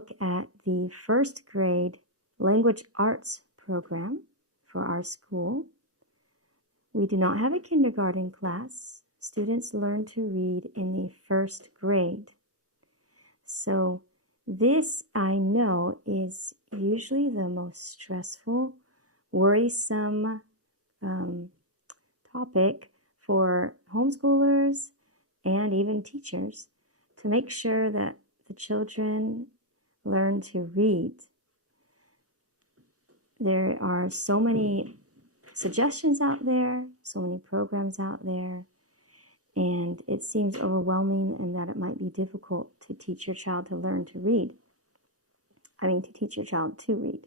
look at the first grade language arts program for our school. We do not have a kindergarten class. Students learn to read in the first grade. So this, I know, is usually the most stressful, worrisome topic for homeschoolers and even teachers, to make sure that the children learn to read. There are so many suggestions out there, so many programs out there, and it seems overwhelming and that it might be difficult to teach your child to learn to read. To teach your child to read.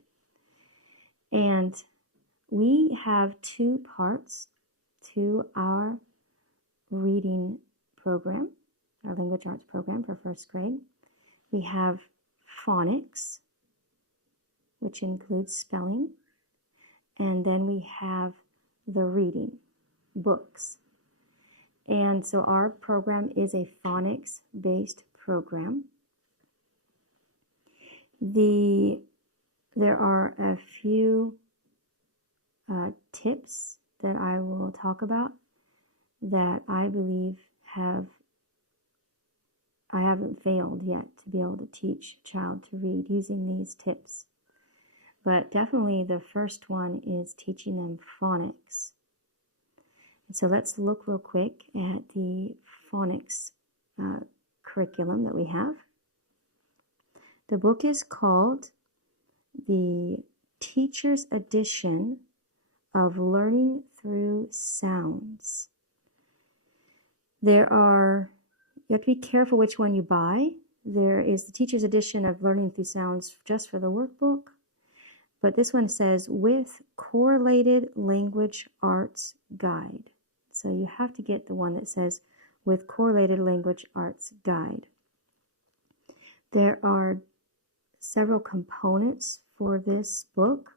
And we have two parts to our reading program, our language arts program for first grade. We have phonics, which includes spelling, and then we have the reading, books. And so our program is a phonics-based program. There are a few tips that I will talk about that I believe I haven't failed yet to be able to teach a child to read using these tips. But definitely the first one is teaching them phonics. And so let's look real quick at the phonics curriculum that we have. The book is called The Teacher's Edition of Learning Through Sounds. You have to be careful which one you buy. There is the Teacher's Edition of Learning Through Sounds just for the workbook, but this one says with Correlated Language Arts Guide. So you have to get the one that says with Correlated Language Arts Guide. There are several components for this book.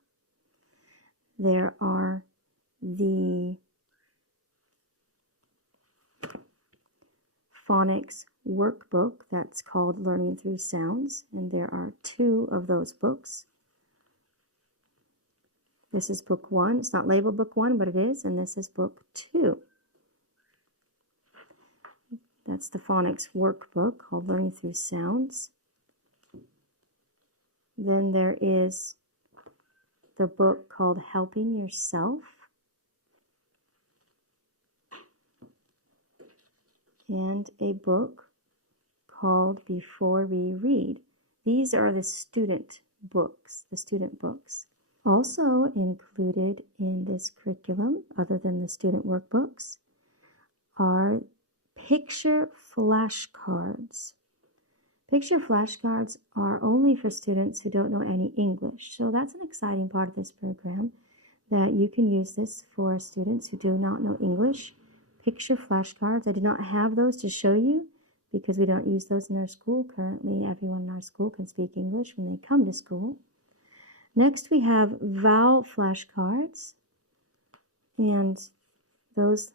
There are the phonics workbook that's called Learning Through Sounds, and there are two of those books. This is book 1. It's not labeled book 1, but it is, and this is book 2. That's the phonics workbook called Learning Through Sounds. Then there is the book called Helping Yourself. And a book called Before We Read. These are the student books, Also included in this curriculum, other than the student workbooks, are picture flashcards. Picture flashcards are only for students who don't know any English. So that's an exciting part of this program, that you can use this for students who do not know English. Picture flashcards. I do not have those to show you because we don't use those in our school. Currently, everyone in our school can speak English when they come to school. Next, we have vowel flashcards, and those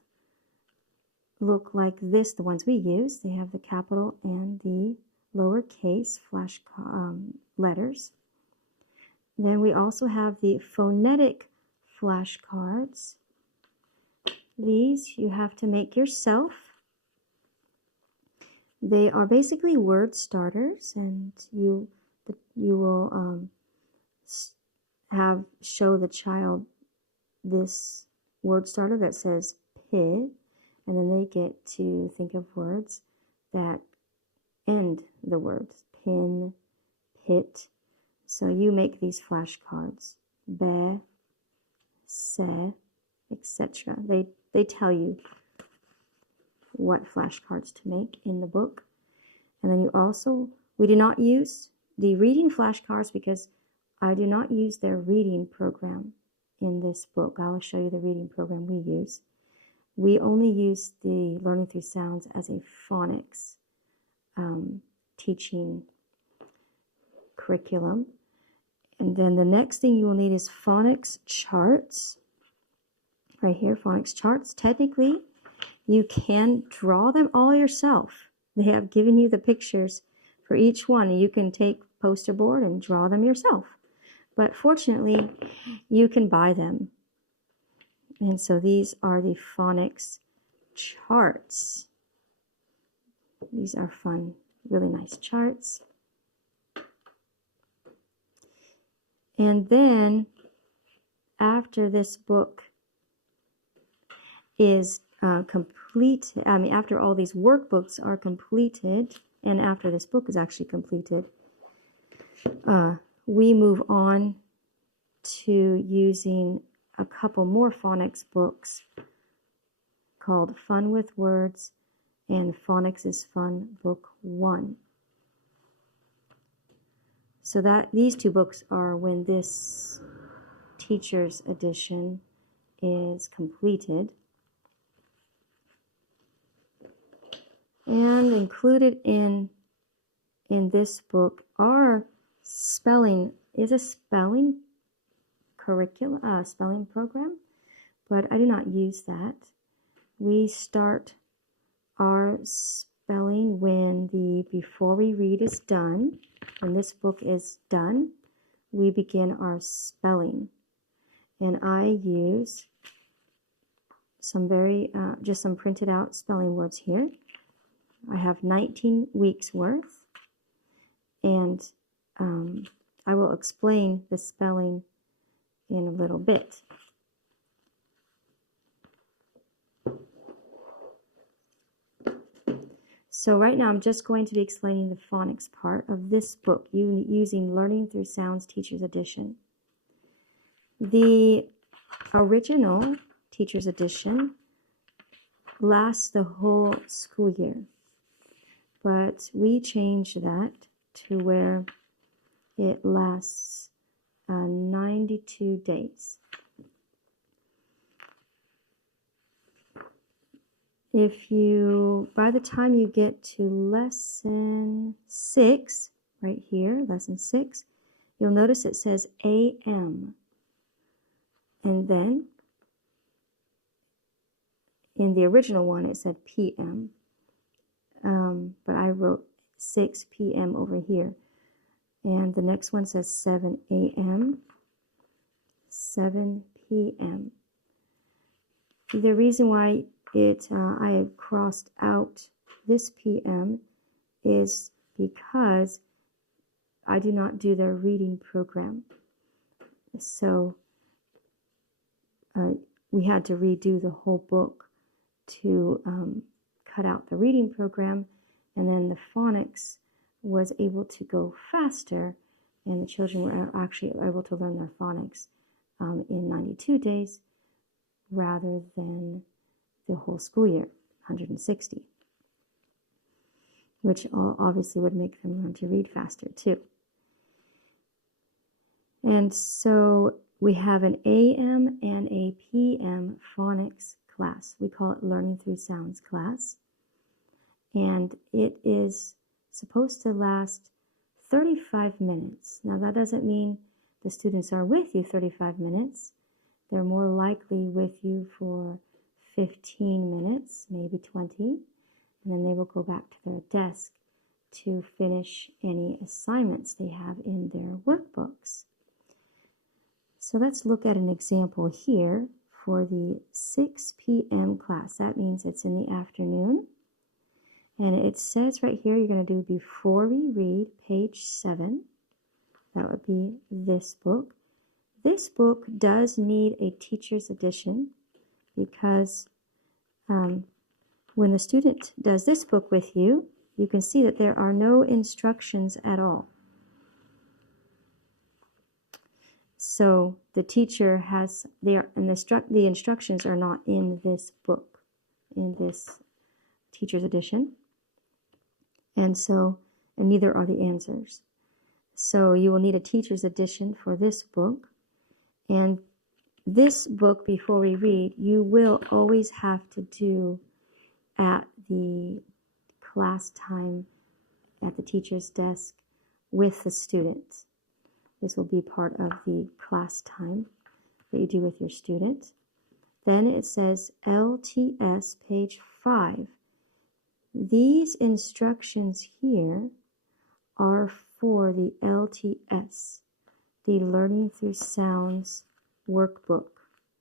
look like this, the ones we use. They have the capital and the lowercase letters. Then we also have the phonetic flashcards. These you have to make yourself. They are basically word starters, and you will show the child this word starter that says pig, and then they get to think of words that end the words pin, pit. So you make these flashcards, be, se, etc. They tell you what flashcards to make in the book. And then we do not use the reading flashcards because I do not use their reading program in this book. I will show you the reading program we use. We only use the Learning Through Sounds as a phonics teaching curriculum. And then the next thing you will need is phonics charts. Right here, phonics charts. Technically, you can draw them all yourself. They have given you the pictures for each one. You can take poster board and draw them yourself. But fortunately, you can buy them. And so these are the phonics charts. These are fun, really nice charts. And then after this book is completed, after all these workbooks are completed, and after this book is actually completed, we move on to using a couple more phonics books called Fun with Words and Phonics is Fun Book 1. So that these two books are when this teacher's edition is completed. And included in this book are spelling curriculum, spelling program, but I do not use that. We start our spelling when the before we read is done. When this book is done, we begin our spelling. And I use some just some printed out spelling words here. I have 19 weeks worth, and I will explain the spelling in a little bit. So right now I'm just going to be explaining the phonics part of this book using Learning Through Sounds Teacher's Edition. The original Teacher's Edition lasts the whole school year, but we changed that to where it lasts 92 days. By the time you get to lesson 6, right here, lesson 6, you'll notice it says AM. And then in the original one, it said PM. But I wrote 6 PM over here. And the next one says 7 AM, 7 PM. The reason why I have crossed out this PM is because I do not do the reading program. So we had to redo the whole book to cut out the reading program, and then the phonics was able to go faster, and the children were actually able to learn their phonics in 92 days rather than the whole school year, 160, which obviously would make them learn to read faster too. And so we have an AM and a PM phonics class. We call it Learning Through Sounds class. And it is supposed to last 35 minutes. Now that doesn't mean the students are with you 35 minutes. They're more likely with you for 15 minutes, maybe 20, and then they will go back to their desk to finish any assignments they have in their workbooks. So let's look at an example here for the 6 PM class. That means it's in the afternoon. And it says right here, you're going to do before we read, page 7. That would be this book. This book does need a teacher's edition because when the student does this book with you, you can see that there are no instructions at all. So the teacher has, the instructions are not in this book, in this teacher's edition. And neither are the answers. So you will need a teacher's edition for this book. And this book, before we read, you will always have to do at the class time at the teacher's desk with the students. This will be part of the class time that you do with your student. Then it says LTS page 5. These instructions here are for the LTS, the Learning Through Sounds workbook,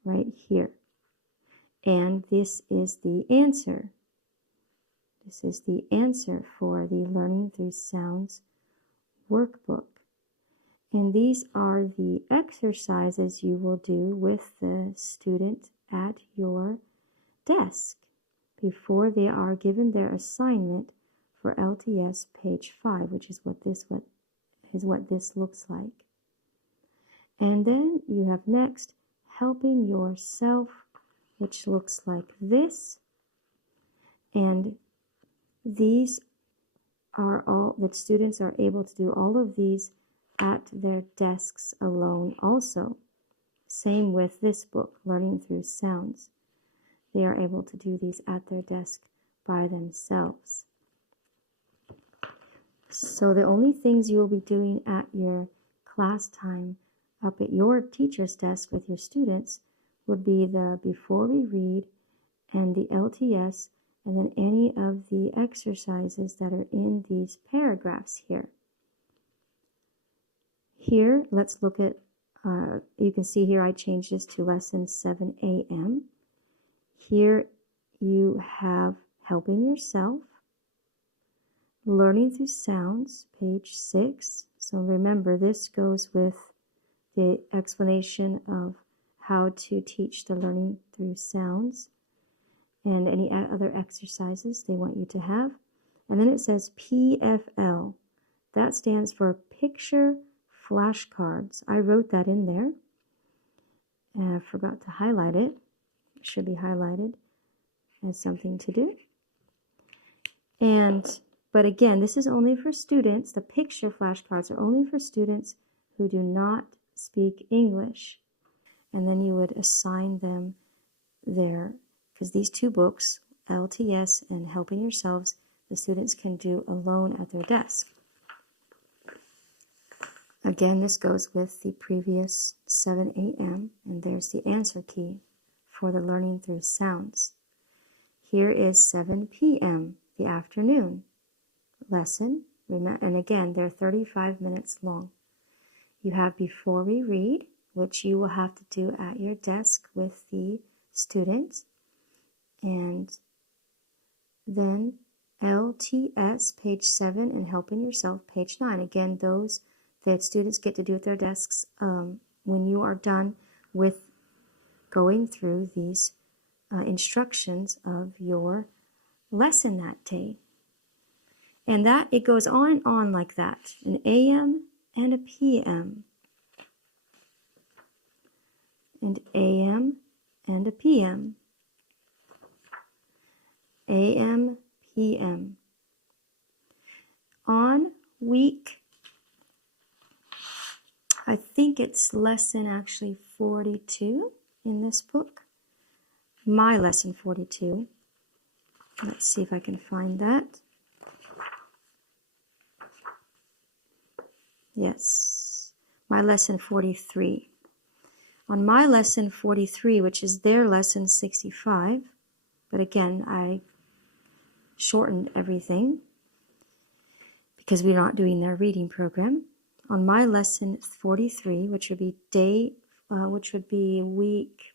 right here. And this is the answer. This is the answer for the Learning Through Sounds workbook. And these are the exercises you will do with the student at your desk before they are given their assignment for LTS page 5, which is what this looks like. And then you have next helping yourself, which looks like this. And these are all that students are able to do all of these at their desks alone also. Same with this book, Learning Through Sounds. They are able to do these at their desk by themselves. So the only things you will be doing at your class time up at your teacher's desk with your students would be the Before We Read and the LTS, and then any of the exercises that are in these paragraphs here. Here, let's look at, you can see here I changed this to lesson 7 a.m. Here you have Helping Yourself, Learning Through Sounds, page 6. So remember, this goes with the explanation of how to teach the Learning Through Sounds and any other exercises they want you to have. And then it says PFL. That stands for Picture Flashcards. I wrote that in there, and I forgot to highlight it. It should be highlighted as something to do. But again, this is only for students. The picture flashcards are only for students who do not speak English. And then you would assign them there, because these two books, LTS and Helping Yourselves, the students can do alone at their desk. Again, this goes with the previous 7 a.m. and there's the answer key for the Learning Through Sounds. Here is 7 p.m., the afternoon lesson, and again, they're 35 minutes long. You have Before We Read, which you will have to do at your desk with the student, and then LTS, page 7, and Helping Yourself, page 9. Again, those that students get to do at their desks when you are done with going through these instructions of your lesson that day. And that, it goes on and on like that, an AM and a PM, and AM and a PM, AM, PM. On week, I think it's lesson actually 42 in this book. My lesson 42. Let's see if I can find that. Yes, my lesson 43. On my lesson 43, which is their lesson 65, but again, I shortened everything because we're not doing their reading program. On my lesson 43, which would be week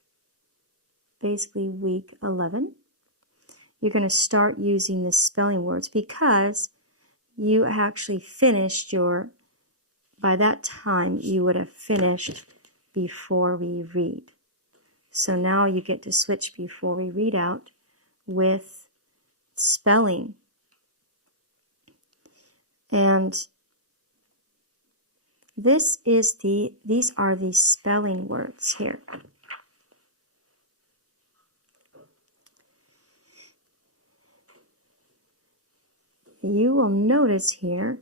11, you're going to start using the spelling words because you actually finished by that time you would have finished Before We Read. So now you get to switch Before We Read out with spelling. And these are the spelling words here. You will notice here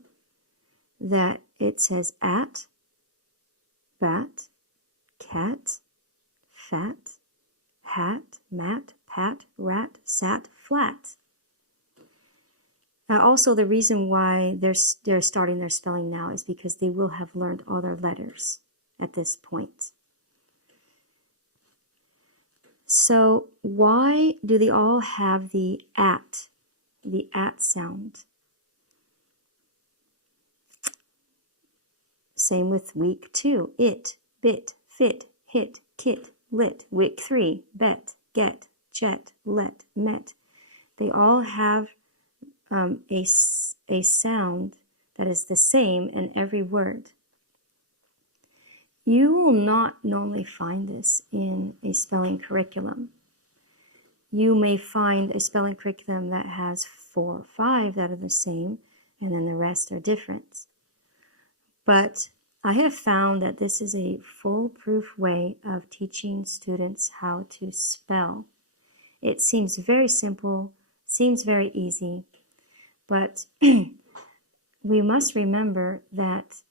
that it says at, bat, cat, fat, hat, mat, pat, rat, sat, flat. Also, the reason why they're starting their spelling now is because they will have learned all their letters at this point. So why do they all have the at sound? Same with week 2. It, bit, fit, hit, kit, lit. Week 3, bet, get, jet, let, met. They all have a sound that is the same in every word. You will not normally find this in a spelling curriculum. You may find a spelling curriculum that has 4 or 5 that are the same, and then the rest are different. But I have found that this is a foolproof way of teaching students how to spell. It seems very simple, seems very easy, but we must remember that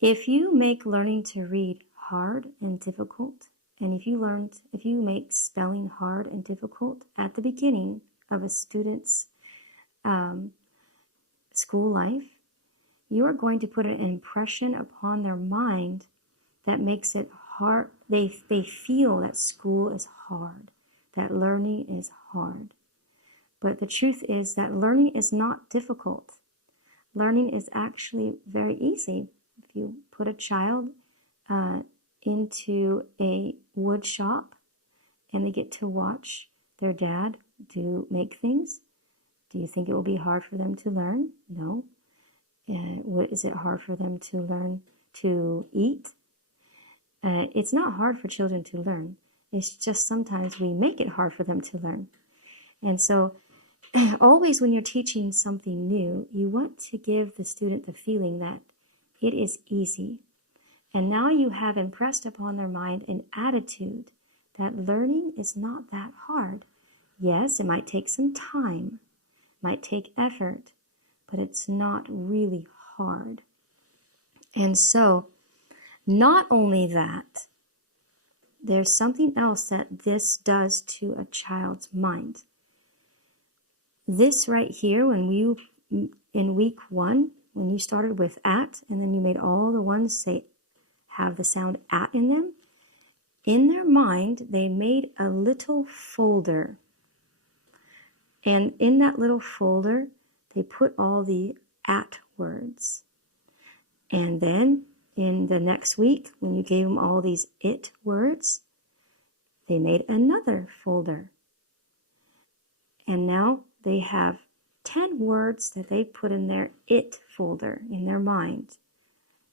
if you make learning to read hard and difficult, and if you make spelling hard and difficult at the beginning of a student's school life, you are going to put an impression upon their mind that makes it hard. They feel that school is hard, that learning is hard. But the truth is that learning is not difficult. Learning is actually very easy. If you put a child into a wood shop and they get to watch their dad make things, do you think it will be hard for them to learn? No. Is it hard for them to learn to eat? It's not hard for children to learn. It's just sometimes we make it hard for them to learn. And so always when you're teaching something new, you want to give the student the feeling that it is easy. And now you have impressed upon their mind an attitude that learning is not that hard. Yes, it might take some time, might take effort, but it's not really hard. And so, not only that, there's something else that this does to a child's mind. This right here, in week 1, when you started with at, and then you made all the ones have the sound at in them, in their mind, they made a little folder. And in that little folder, they put all the at words. And then in the next week, when you gave them all these it words, they made another folder. And now they have 10 words that they put in their it folder in their mind.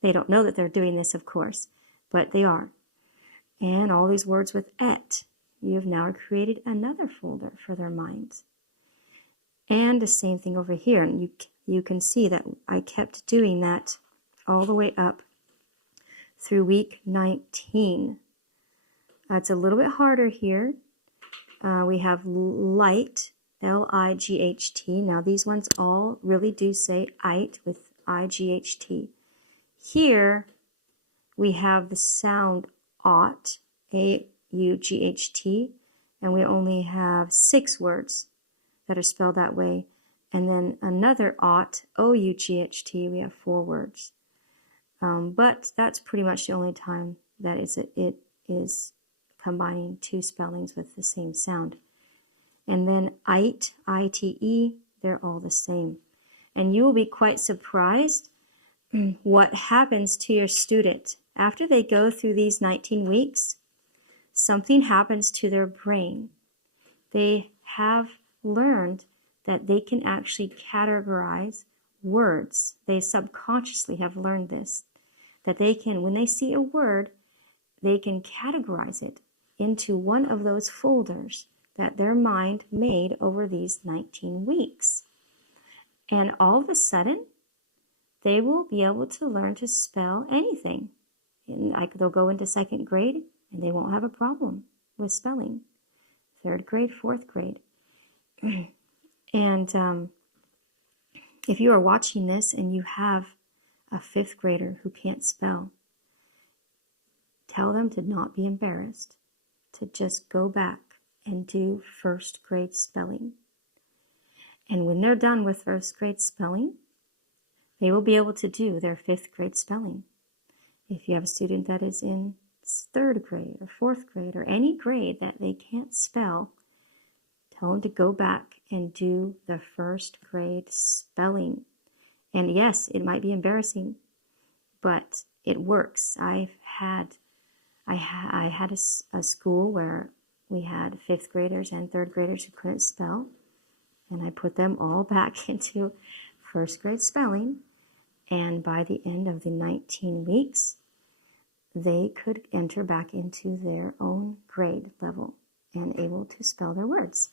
They don't know that they're doing this, of course, but they are. And all these words with et, you have now created another folder for their minds. And the same thing over here. And you can see that I kept doing that all the way up through week 19. It's a little bit harder here. We have light, L-I-G-H-T. Now these ones all really do say ite with I-G-H-T. Here we have the sound ought, A-U-G-H-T, and we only have 6 words that are spelled that way. And then another ought, O-U-G-H-T, we have 4 words. But that's pretty much the only time that it is combining 2 spellings with the same sound. And then ite, I-T-E, they're all the same. And you will be quite surprised what happens to your student. After they go through these 19 weeks, something happens to their brain. They have learned that they can actually categorize words. They subconsciously have learned this, that they can, when they see a word, they can categorize it into one of those folders that their mind made over these 19 weeks. And all of a sudden, they will be able to learn to spell anything. And they'll go into 2nd grade and they won't have a problem with spelling. 3rd grade, 4th grade. And if you are watching this and you have a 5th grader who can't spell, tell them to not be embarrassed, to just go back and do 1st grade spelling. And when they're done with 1st grade spelling, they will be able to do their 5th grade spelling. If you have a student that is in 3rd grade or 4th grade or any grade that they can't spell, tell them to go back and do the 1st grade spelling. And yes, it might be embarrassing, but it works. I had a school where we had 5th graders and 3rd graders who couldn't spell, and I put them all back into 1st grade spelling, and by the end of the 19 weeks, they could enter back into their own grade level and able to spell their words.